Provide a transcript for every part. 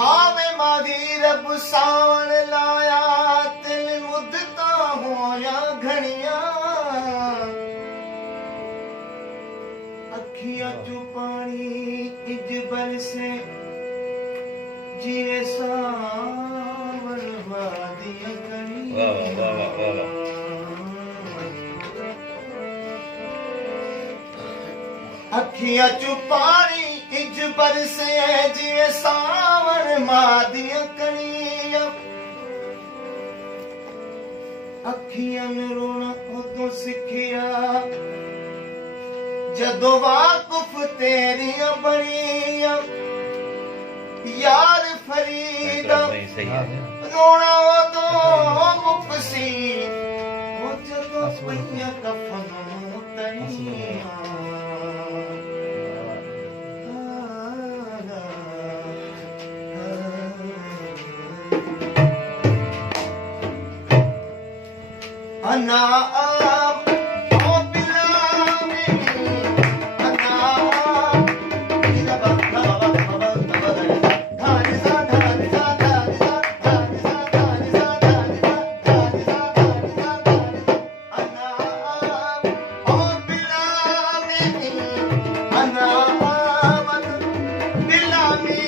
आवे मादी रब सावन लाया तिल मुद्दता होया घड़िया अखियां चू पानी इज बरसे जिए सावन वादियां घड़िया अखियां चू पानी इज बरसे जिए सावन मादियां कणियां अखियां में रोना उदों सिखिया जदों वाकुफ तेरियां बनियां यार फरीदा रोना उदों मुकसी ओ जदों पईयां कफन तनियां अनाम ओ बिलामी अनाम इदा बक्का बक्का धानी सा धानी सा धानी सा धानी सा धानी सा धानी सा धानी सा धानी सा अनाम ओ बिलामी अनाम बिलामी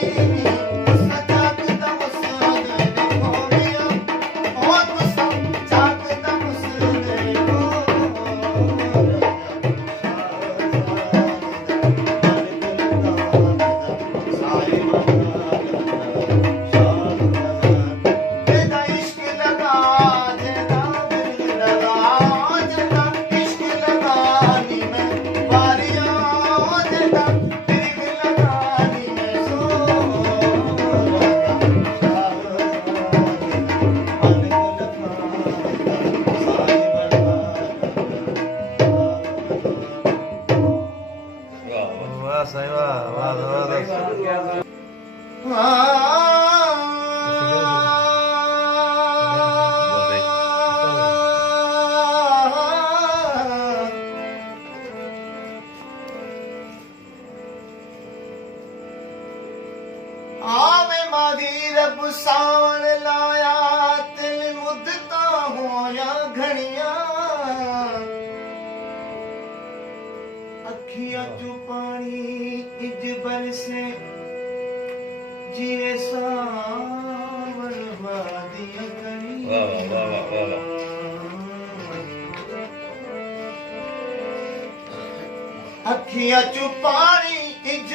आवे मादी रब सावन लाया तिल मुद्दता होया घड़िया अखियां चू पानी इज बरसे जिए सावन वादियां घड़िया अखियां चू पानी इज